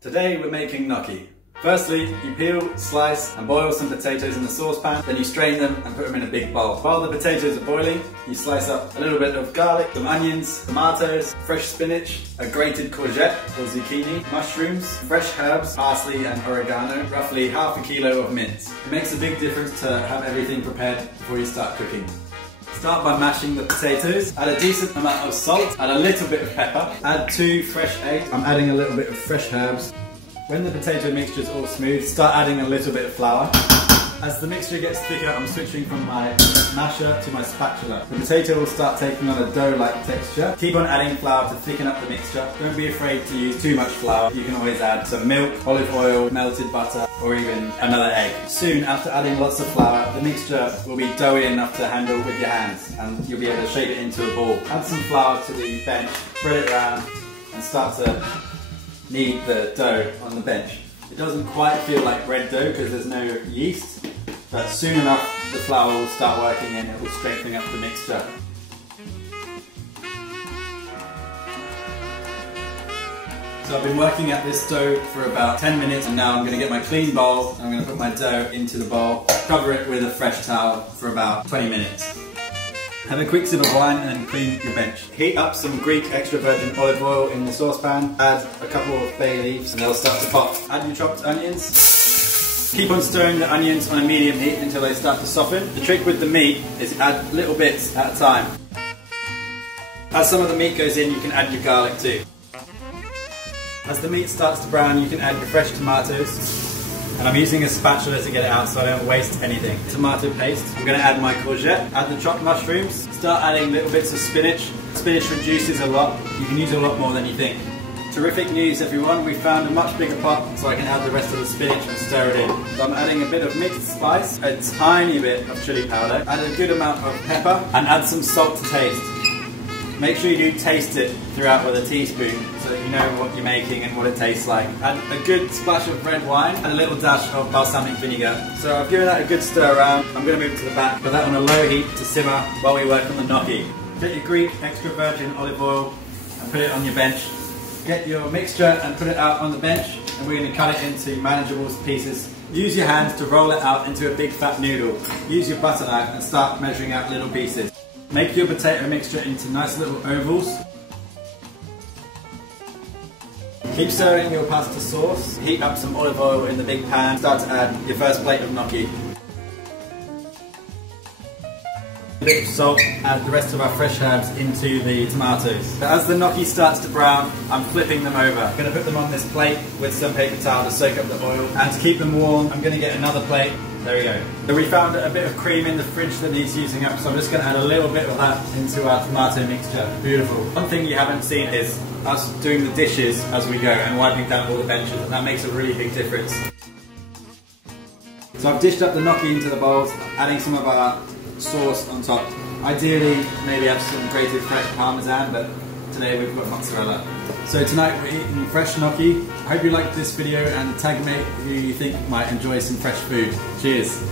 Today we're making gnocchi. Firstly, you peel, slice and boil some potatoes in the saucepan, then you strain them and put them in a big bowl. While the potatoes are boiling, you slice up a little bit of garlic, some onions, tomatoes, fresh spinach, a grated courgette or zucchini, mushrooms, fresh herbs, parsley and oregano, roughly half a kilo of mince. It makes a big difference to have everything prepared before you start cooking. Start by mashing the potatoes, add a decent amount of salt, add a little bit of pepper, add 2 fresh eggs. I'm adding a little bit of fresh herbs. When the potato mixture is all smooth, start adding a little bit of flour. As the mixture gets thicker, I'm switching from my masher to my spatula. The potato will start taking on a dough-like texture. Keep on adding flour to thicken up the mixture. Don't be afraid to use too much flour. You can always add some milk, olive oil, melted butter, or even another egg. Soon, after adding lots of flour, the mixture will be doughy enough to handle with your hands, and you'll be able to shape it into a ball. Add some flour to the bench, spread it around, and start to knead the dough on the bench. It doesn't quite feel like bread dough because there's no yeast, but soon enough the flour will start working and it will strengthen up the mixture. So I've been working at this dough for about 10 minutes and now I'm going to get my clean bowl, I'm going to put my dough into the bowl, cover it with a fresh towel for about 20 minutes. Have a quick sip of wine and clean your bench. Heat up some Greek extra virgin olive oil in the saucepan, add a couple of bay leaves and they'll start to pop. Add your chopped onions. Keep on stirring the onions on a medium heat until they start to soften. The trick with the meat is add little bits at a time. As some of the meat goes in, you can add your garlic too. As the meat starts to brown, you can add your fresh tomatoes. And I'm using a spatula to get it out so I don't waste anything. Tomato paste. I'm going to add my courgette, add the chopped mushrooms, start adding little bits of spinach. Spinach reduces a lot. You can use a lot more than you think. Terrific news everyone, we found a much bigger pot so I can add the rest of the spinach and stir it in. So I'm adding a bit of mixed spice, a tiny bit of chili powder, add a good amount of pepper and add some salt to taste. Make sure you do taste it throughout with a teaspoon so that you know what you're making and what it tastes like. Add a good splash of red wine and a little dash of balsamic vinegar. So I've given that a good stir around. I'm going to move to the back, put that on a low heat to simmer while we work on the gnocchi. Get your Greek extra virgin olive oil and put it on your bench. Get your mixture and put it out on the bench and we're going to cut it into manageable pieces. Use your hands to roll it out into a big fat noodle. Use your butter knife and start measuring out little pieces. Make your potato mixture into nice little ovals. Keep stirring your pasta sauce. Heat up some olive oil in the big pan. Start to add your first plate of gnocchi. A bit of salt, add the rest of our fresh herbs into the tomatoes. As the gnocchi starts to brown, I'm flipping them over. I'm going to put them on this plate with some paper towel to soak up the oil. And to keep them warm, I'm going to get another plate. There we go. So we found a bit of cream in the fridge that needs using up, so I'm just going to add a little bit of that into our tomato mixture. Beautiful. One thing you haven't seen is us doing the dishes as we go and wiping down all the benches, and that makes a really big difference. So I've dished up the gnocchi into the bowls, adding some of our sauce on top. Ideally, maybe have some grated fresh parmesan, but today we've got mozzarella. So tonight we're eating fresh gnocchi. I hope you liked this video and tag me who you think might enjoy some fresh food. Cheers!